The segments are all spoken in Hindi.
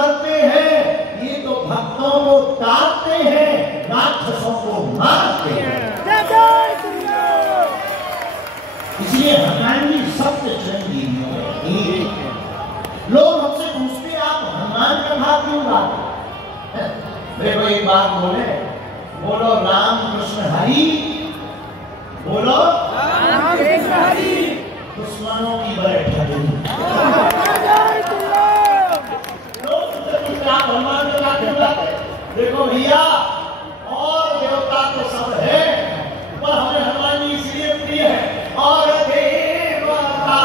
करते हैं, ये तो भक्तों को तारते हैं, राक्षसों को मारते हैं। इसलिए हनुमान जी सत्य चिरंजीवी हैं। लोग हमसे पूछते आप हनुमान का भाव क्यों गाते? देखो एक बात बोले, बोलो राम कृष्ण हरि, बोलो राम कृष्ण हरि। दुश्मनों की बड़े ठगी। लोग आप हनुमान का भाव क्यों गाते? देखो भैया, और देवता तो सब है, पर हमें हनुमान जी इसलिए प्रिय है। और देवता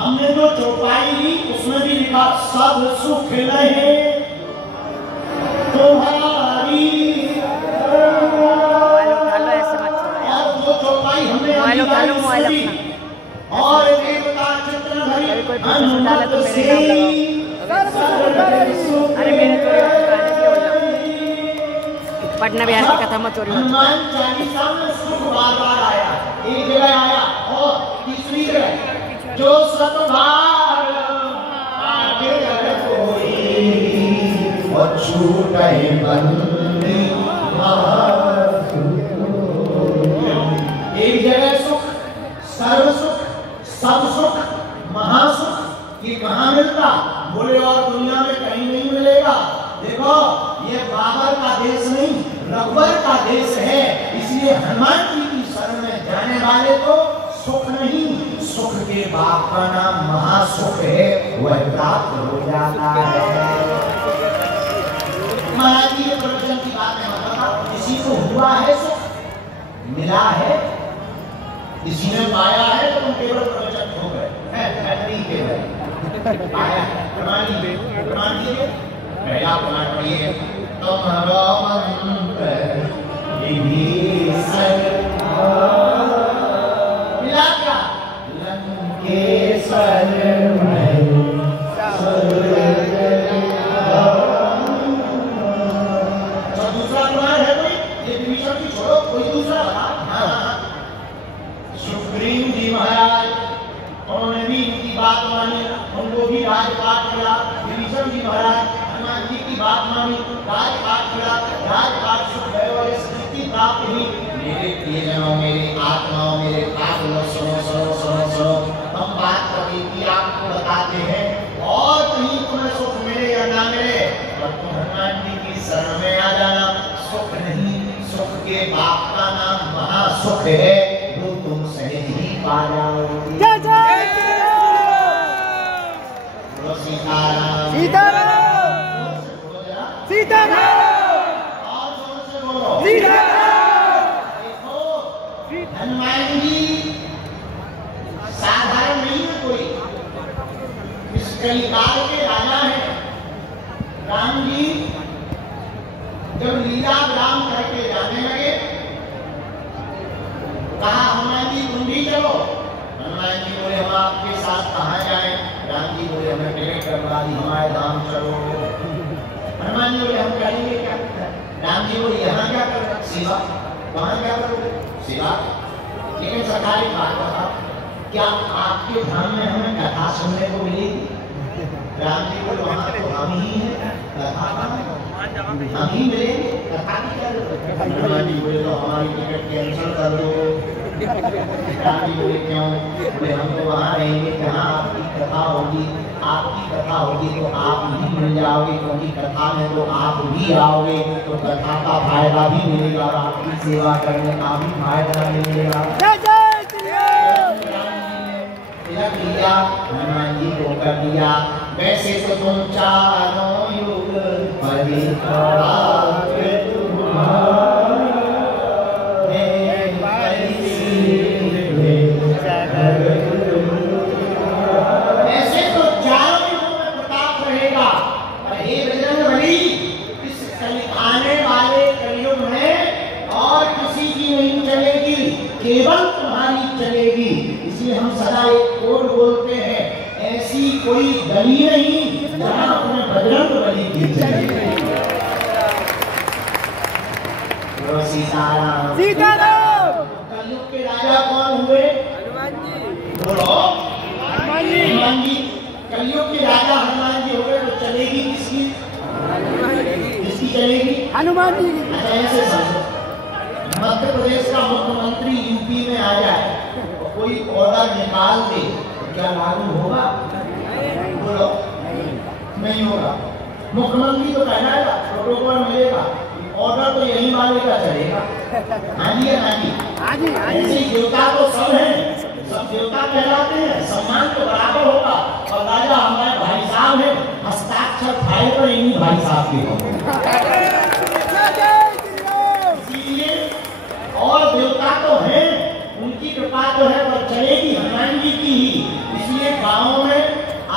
हमने जो चौपाई ली उसमें भी लिखा सब सुख लहे तुम्हारी। और जो चौपाई हमने और देवता चित्र हनुमत से पटना बिहार की कथा मत चोरी। हनुमान चालीसा में सुख बार बार आया, एक जगह आया, और तीसरी जगह जो सतभार आगे कोई और छूटे बंदी। एक जगह सुख, सर्व सुख, सब सुख, महासुख, ये कहाँ मिलता? बोले और दुनिया में कहीं नहीं मिलेगा। देखो ये बाबर का देश नहीं, रघुवर का देश है। इसलिए हनुमान जी की शरण में जाने वाले को सुख नहीं, सुख के बाप का नाम महासुख है, वह प्राप्त हो जाता है। महाराज जी के प्रवचन की बात है, मतलब किसी को हुआ है सुख, मिला है, किसी ने पाया है, तो तुम केवल प्रवचन हो गए, नहीं केवल पाया है। प्रमाण लीजिए, पहला प्रमाण पढ़िए, तुम्हारा मंत्र विभीषण मिला क्या? लंकेश्वर दूसरा प्रमाण है कोई? ये विभीषण की छोड़ो, कोई दूसरा बता। सुग्रीव जी महाराज, उन्होंने भी इनकी बात मानी, उनको भी राजपाट मिला। विभीषण जी महाराज हनुमान जी की बात मानी, राजपाट मिला, राजपाट सुख गए और इस कीर्ति प्राप्त हुई। मेरे प्रियजनों, मेरे आत्माओं, मेरे पागलों, सुनो सुनो सुनो सुनो, हम बात कभी की आपको बताते हैं, और कहीं तुम्हें सुख मिले या ना मिले, पर तुम हनुमान जी की शरण में आ जाना। सुख नहीं, सुख के बाप का नाम महासुख है, जो तुम सहज ही पा जाओगे। जय जय सीताराम सीताराम सीताराम और जोर से बोलो सीताराम। देखो हनुमान जी साधारण नहीं है कोई, इस कलिकाल के राजा हैं। राम जी जब लीला विराम करके जाने लगे, कहा हनुमान जी तुम भी चलो। हनुमान जी बोले हम आपके साथ कहाँ जाएं? राम जी बोले हमें टिकट करवा दी, हमारे धाम चलो। हनुमान जी बोले हम करेंगे क्या? राम जी बोले यहाँ क्या कर रहे? सेवा। वहाँ क्या करोगे? सेवा। लेकिन सरकारी बात बताओ, क्या आपके धाम में हमें कथा सुनने को मिलेगी? राम जी बोले वहाँ तो हम ही हैं, कथा कहाँ है? अभी मिलेंगे कथा की क्या हनुमान जी बोले तो हमारी टिकट कैंसिल कर दो। राम जी बोले क्यों? बोले हम तो वहाँ रहेंगे जहाँ आपकी कथा होगी, आपकी कथा होगी तो आप भी मिल जाओगे, क्योंकि कथा में तो आप भी आओगे तो कथा का फायदा भी मिलेगा और आपकी सेवा करने का भी फायदा मिलेगा। तिलक लिया, हनुमान जी को कर दिया। वैसे तो तुम चारों युग केवल तुम्हारी चलेगी। इसलिए हम सदा एक कोड बोलते हैं, ऐसी कोई गली नहीं जहां अपने बजरंग बली की चलेगी। सीताराम सीताराम। कलयुग के राजा कौन हुए? हनुमान जी। बोलो हनुमान जी। कलयुग के राजा हनुमान जी हो गए तो चलेगी किसकी? किसकी चलेगी? हनुमान जी। अच्छा ऐसे समझो, मध्य प्रदेश का मुख्यमंत्री यूपी में आ जाए तो कोई ऑर्डर निकाल दे तो क्या लागू होगा? बोलो नहीं होगा। मुख्यमंत्री तो कहलाएगा, प्रोटोकॉल मिलेगा, ऑर्डर तो यही वाले का चलेगा। हाँ जी हाँ जी हाँ जी। ऐसे देवता तो सब हैं, सब देवता कहलाते हैं, सम्मान तो बराबर होगा। और राजा हमारे भाई साहब हैं, हस्ताक्षर फाइल पर इन्हीं भाई साहब के होंगे। और देवता तो हैं, उनकी कृपा तो है पर चलेगी हनुमान जी की ही। इसलिए गाँव में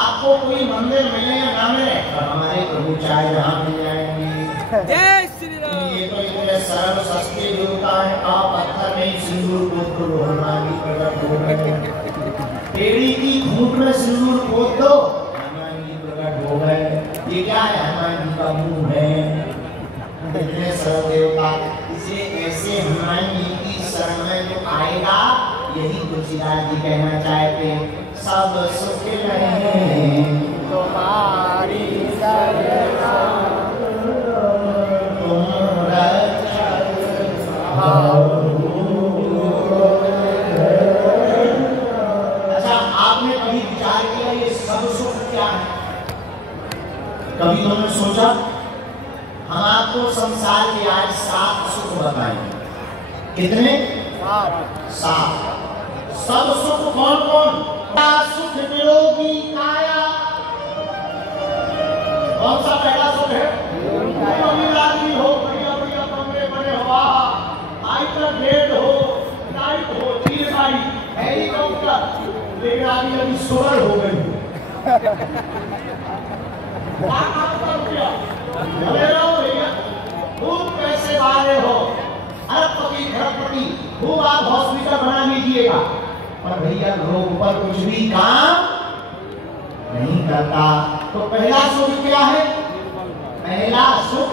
आपको कोई मंदिर मिले या ना मिले तो हमारे प्रभु चाहे जहाँ मिल जाएंगे। जय श्री राम। ये तो इतने सरल सस्ते देवता है, आप पत्थर में सिंदूर पोत दो, हनुमान जी प्रकट हो गए। टेढ़ी की घूंट में सिंदूर पोत दो, हनुमान जी प्रकट हो गए। ये क्या है? हनुमान जी का मुंह है। इतने सरल देवता, इसे ऐसे हनुमान जी की शरण में जो आएगा, यही तुलसीदास जी कहना चाहते हैं, सब सुख रहे तुम्हारी शरण तुम रक्षक अच्छा, आपने कभी विचार किया ये सब सुख क्या है? कभी तुमने सोचा? हम आपको संसार के आज 7 सुख बताएंगे। कितने? 7। सब सुख कौन कौन? सुख निरोगी काया। कौन सा पहला सुख है? अमीर आदमी हो, बढ़िया बढ़िया कमरे बने हो, आईकर बेड हो, लाइट हो, चीज गाड़ी, हेलीकॉप्टर। लेकिन आदमी अभी सोलर हो गई खूब पैसे वाले हो, अरबपति खरबपति, खूब आप हॉस्पिटल बना लीजिएगा, पर भैया रोग पर कुछ भी काम नहीं करता। तो पहला सुख क्या है? पहला सुख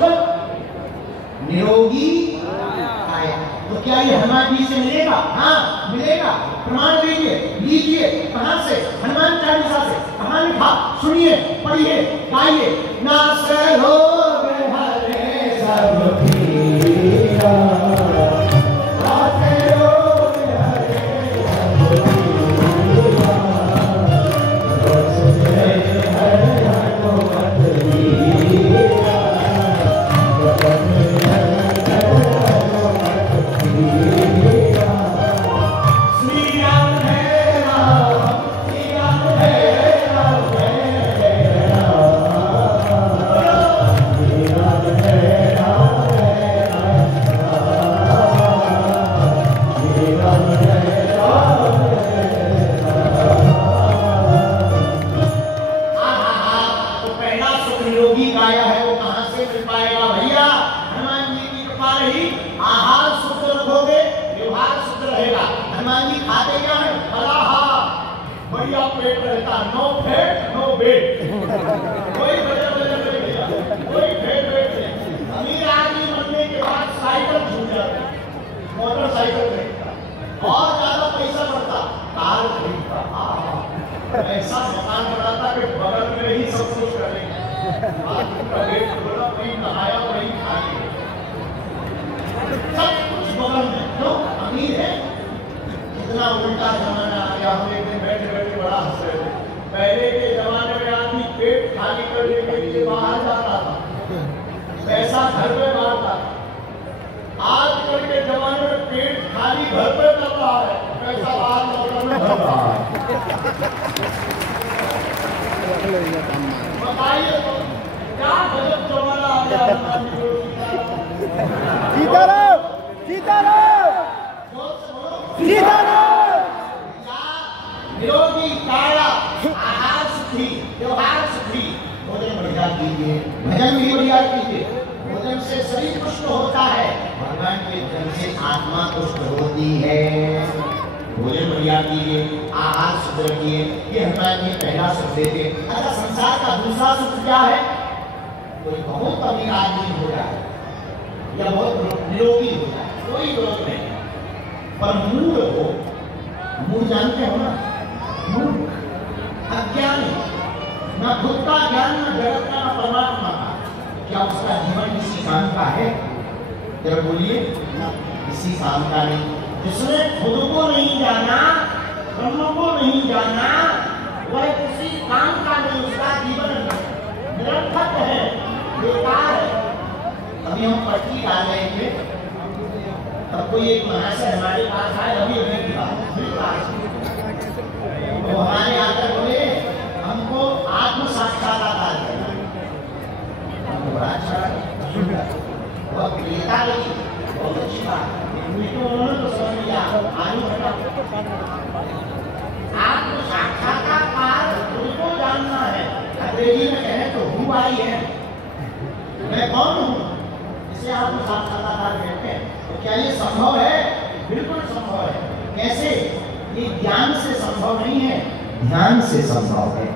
निरोगी काया। तो क्या ये हनुमान जी से मिलेगा? हाँ मिलेगा। प्रमाण लीजिए। कहाँ से? हनुमान चालीसा से। कहाँ लिखा? सुनिए, पढ़िए, गाइए। नास रोग हरे सब पीरा, नास रोग हरे सब पीरा, बस हरे हनुमत वीरा, बस मोटरसाइकिल खरीदता और ज्यादा पैसा बढ़ता, कार खरीदता, ऐसा मकान बनाता कि बगल में ही सब कुछ करेंगे। पेट खोला, वही नहाया, वही खाया, सब कुछ बगल में। तो अमीर है। इतना उल्टा जमाना आ गया। हम एक दिन बैठे बैठे बड़ा हंस रहे थे। पहले के जमाने में आदमी पेट खाली करने के लिए बाहर जाता था, पैसा घर में मारता। आजकल के जमाने में पेट खाली घर पे कर रहा है, पैसा बाहर में भर रहा है। बताइए तो क्या गजब जमाना आ गया। सीताराम सीताराम सीताराम। निरोगी काया, आहार सुखी, व्यवहार सुखी। भोजन बढ़िया कीजिए, भजन भी बढ़िया कीजिए। भोजन से शरीर पुष्ट होता है, भगवान के भजन से आत्मा पुष्ट होती है। भोजन बढ़िया कीजिए, आहार शुद्ध रखिए। ये हनुमान जी पहला सुख देते। अच्छा, संसार का दूसरा सुख क्या है? कोई बहुत अमीर आदमी हो जाए या बहुत निरोगी हो जाए, कोई रोग नहीं, पर मूढ़ हो। मूढ़ जानते हो ना? मूढ़ अज्ञानी, न खुद का ज्ञान, न जगत का, न परमात्मा का। क्या उसका जीवन किसी काम का है? जरा बोलिए, किसी काम का नहीं। जिसने खुद को नहीं जाना, ब्रह्म को नहीं जाना, वह किसी काम का नहीं। उसका जीवन निरर्थक है, बेकार है। अभी हम पट्टी डाल रहे थे, तब कोई एक महाशय हमारे पास आए। अभी की बात, तो हमारे आकर बोले हमको आत्म साक्षात्कार करना। हमको बड़ा अच्छा लगा, बहुत प्रियता लगी, बहुत अच्छी बात। उन्होंने तो समझ लिया आयु घटा। आत्म साक्षात्कार उनको जानना है। अंग्रेजी में कहें तो हूँ आई है, मैं कौन हूँ, इसे आत्म साक्षात्कार कहते हैं। तो क्या ये संभव है? बिल्कुल संभव है। कैसे? ये ज्ञान से संभव नहीं है, ध्यान से संभव है।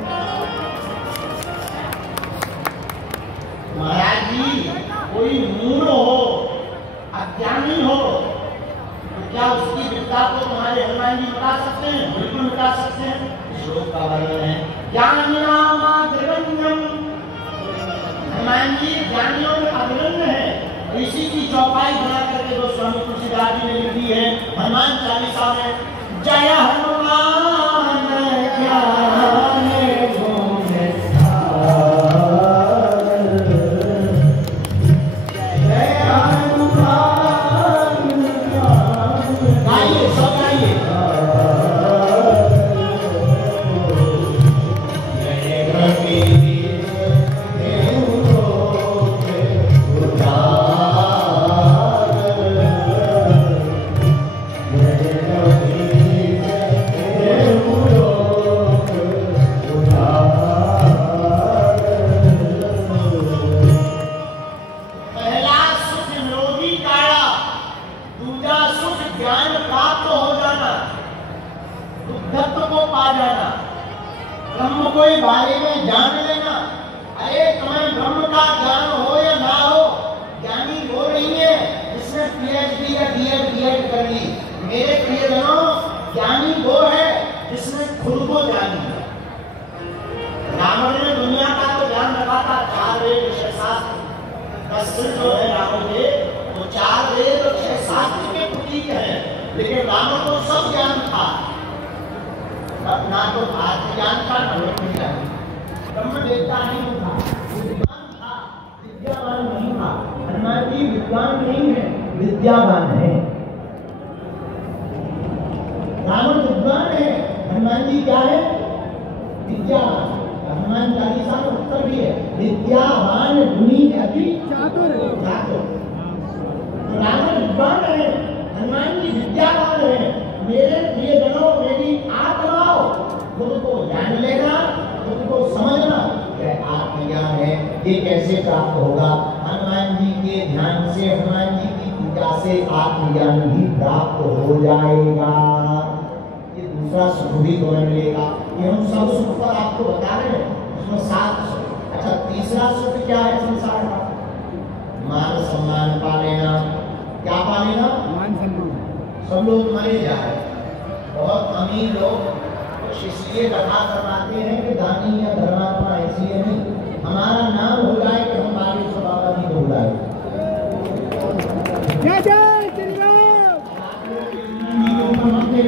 महाराज जी, कोई मूढ़ हो, अज्ञानी हो, तो क्या उसकी विद्या को तुम्हारे हनुमान जी मिटा सकते हैं? बिल्कुल मिटा सकते हैं। श्लोक का वर्णन है, ज्ञानिनामाग्रगण्यम। हनुमान जी ज्ञानियों में अग्रगण्य है। इसी की चौपाई बना करके गोस्वामी तुलसीदास जी ने लिख दी है हनुमान चालीसा में, जय हनुमान ज्ञान गुण जय हनुमान। गाइए, सब गाइए। ब्रह्म को बारे में जान लेना। अरे तुम्हें ब्रह्म का ज्ञान हो या ना हो, ज्ञानी वो नहीं है जिसने पीएचडी या बीएड कर ली। मेरे प्रियजनों, ज्ञानी वो है जिसने खुद को जान लिया। रावण ने दुनिया का तो ज्ञान रखा था, 4 वेद 6 शास्त्र। 10 जो है रावण के, वो 4 वेद और 6 शास्त्र के प्रतीक है। लेकिन रावण को सब ज्ञान था, ना तो आत्मज्ञान था, ना ब्रह्म ज्ञान। ब्रह्म देवता नहीं था, विद्वान था, विद्यावान नहीं था। हनुमान जी विद्वान नहीं है, विद्यावान है। रावण विद्वान है, हनुमान जी क्या है? विद्यावान। हनुमान चालीसा में उत्तर भी है, विद्यावान गुणी अति चातुर। रावण विद्वान है, हनुमान जी विद्यावान है। मेरे प्रियजनों, मेरी आत्माओं, खुद को जान लेना, खुद को समझना, यह आत्मज्ञान है। ये कैसे प्राप्त होगा? हनुमान जी के ध्यान से, हनुमान जी की पूजा से आत्मज्ञान भी प्राप्त हो जाएगा। ये दूसरा सुख भी तुम्हें मिलेगा। ये हम सब सुख पर आपको बता रहे हैं, उसमें 7 सुख। अच्छा, तीसरा सुख क्या है संसार का? मान सम्मान पा लेना। क्या पा लेना? मान सम्मान। सब लोग मरे जा रहे हैं। बहुत अमीर लोग कुछ इसलिए कथा करवाते हैं कि दानी या धर्मात्मा, इसलिए नहीं, हमारा नाम हो जाए जय जय श्री राम। ये तो प्रमुख एक